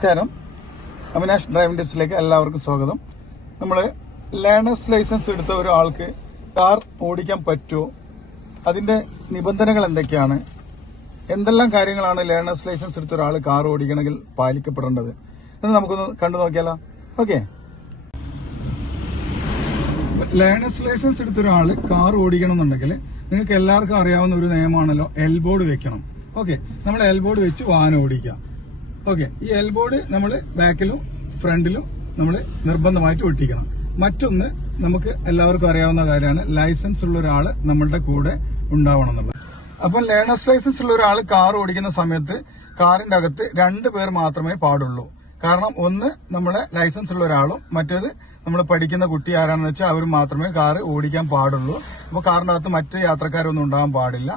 നമസ്കാരം. അവിനാഷ് ഡ്രൈവിംഗ് ടിപ്സിലേക്ക് എല്ലാവർക്കും സ്വാഗതം. നമ്മൾ ലേണേഴ്സ് ലൈസൻസ് എടുത്ത ഒരാൾക്ക് കാർ ഓടിക്കാൻ പറ്റുമോ? അതിന്റെ നിബന്ധനകൾ എന്തൊക്കെയാണ്? എന്തെല്ലാം കാര്യങ്ങളാണ് ലേണേഴ്സ് ലൈസൻസ് എടുത്ത ഒരാൾ കാർ ഓടിക്കണമെങ്കിൽ പാലിക്കപ്പെടേണ്ടത്? എന്ന് നമുക്കൊന്ന് കണ്ടു നോക്കിയാലോ. ഓക്കെ ലേണേഴ്സ് ലൈസൻസ് എടുത്ത ഒരാൾ കാർ ഓടിക്കണം എന്നുണ്ടെങ്കിൽ നിങ്ങൾക്ക് എല്ലാവർക്കും അറിയാവുന്ന ഒരു നിയമമാണല്ലോ എൽബോർഡ് വെക്കണം. ഓക്കെ നമ്മൾ എൽബോർഡ് വെച്ച് വാഹനം ഓടിക്കാം ഓക്കെ ഈ എൽബോർഡ് നമ്മൾ ബാക്കിലും ഫ്രണ്ടിലും നമ്മൾ നിർബന്ധമായിട്ട് ഒട്ടിക്കണം മറ്റൊന്ന് നമുക്ക് എല്ലാവർക്കും അറിയാവുന്ന കാര്യമാണ് ലൈസൻസ് ഉള്ള ഒരാൾ നമ്മളുടെ കൂടെ ഉണ്ടാവണം എന്നുള്ളത്. അപ്പം ലേണേഴ്സ് ലൈസൻസ് ഉള്ള ഒരാൾ കാർ ഓടിക്കുന്ന സമയത്ത് കാറിന്റെ അകത്ത് രണ്ട് പേർ മാത്രമേ പാടുള്ളൂ. കാരണം ഒന്ന് നമ്മളെ ലൈസൻസ് ഉള്ള ഒരാളും മറ്റേത് നമ്മൾ പഠിക്കുന്ന കുട്ടി ആരാണെന്ന് വെച്ചാൽ അവർ മാത്രമേ കാർ ഓടിക്കാൻ പാടുള്ളൂ. അപ്പോൾ കാറിന്റെ അകത്ത് മറ്റ് യാത്രക്കാരൊന്നും ഉണ്ടാകാൻ പാടില്ല.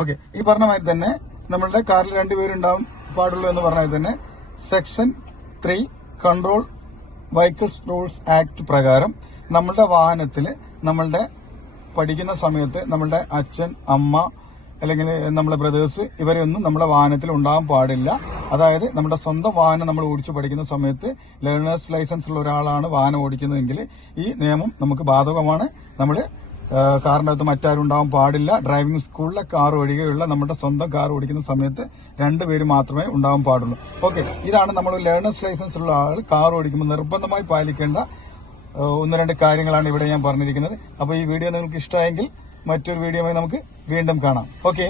ഓക്കെ ഈ പറഞ്ഞ മാതിരി തന്നെ നമ്മളുടെ കാറിൽ രണ്ടുപേരുണ്ടാവും പാടുള്ളൂ എന്ന് പറഞ്ഞാൽ തന്നെ section three control vehicles rules act പ്രകാരം നമ്മളുടെ വാഹനത്തിൽ നമ്മളുടെ പഠിക്കുന്ന സമയത്ത് നമ്മളുടെ അച്ഛൻ അമ്മ അല്ലെങ്കിൽ നമ്മുടെ ബ്രദേഴ്സ് ഇവരെയൊന്നും നമ്മുടെ വാഹനത്തിൽ ഉണ്ടാകാൻ പാടില്ല. അതായത് നമ്മുടെ സ്വന്തം വാഹനം നമ്മൾ ഓടിച്ചു പഠിക്കുന്ന സമയത്ത് ലേണേഴ്സ് ലൈസൻസ് ഉള്ള ഒരാളാണ് വാഹനം ഓടിക്കുന്നതെങ്കിൽ ഈ നിയമം നമുക്ക് ബാധകമാണ്. നമ്മൾ കാറിന്റെ അകത്ത് മറ്റാരും ഉണ്ടാവാൻ പാടില്ല ഡ്രൈവിംഗ് സ്കൂളിലെ കാർ ഒഴികെയുള്ള നമ്മുടെ സ്വന്തം കാർ ഓടിക്കുന്ന സമയത്ത് രണ്ടുപേര് മാത്രമേ ഉണ്ടാവാൻ പാടുള്ളൂ. ഓക്കെ ഇതാണ് നമ്മൾ ലേണേഴ്സ് ലൈസൻസ് ഉള്ള ആൾ കാർ ഓടിക്കുമ്പോൾ നിർബന്ധമായി പാലിക്കേണ്ട ഒന്ന് രണ്ട് കാര്യങ്ങളാണ് ഇവിടെ ഞാൻ പറഞ്ഞിരിക്കുന്നത്. അപ്പോൾ ഈ വീഡിയോ നിങ്ങൾക്ക് ഇഷ്ടമായെങ്കിൽ മറ്റൊരു വീഡിയോയുമായി നമുക്ക് വീണ്ടും കാണാം. ഓക്കെ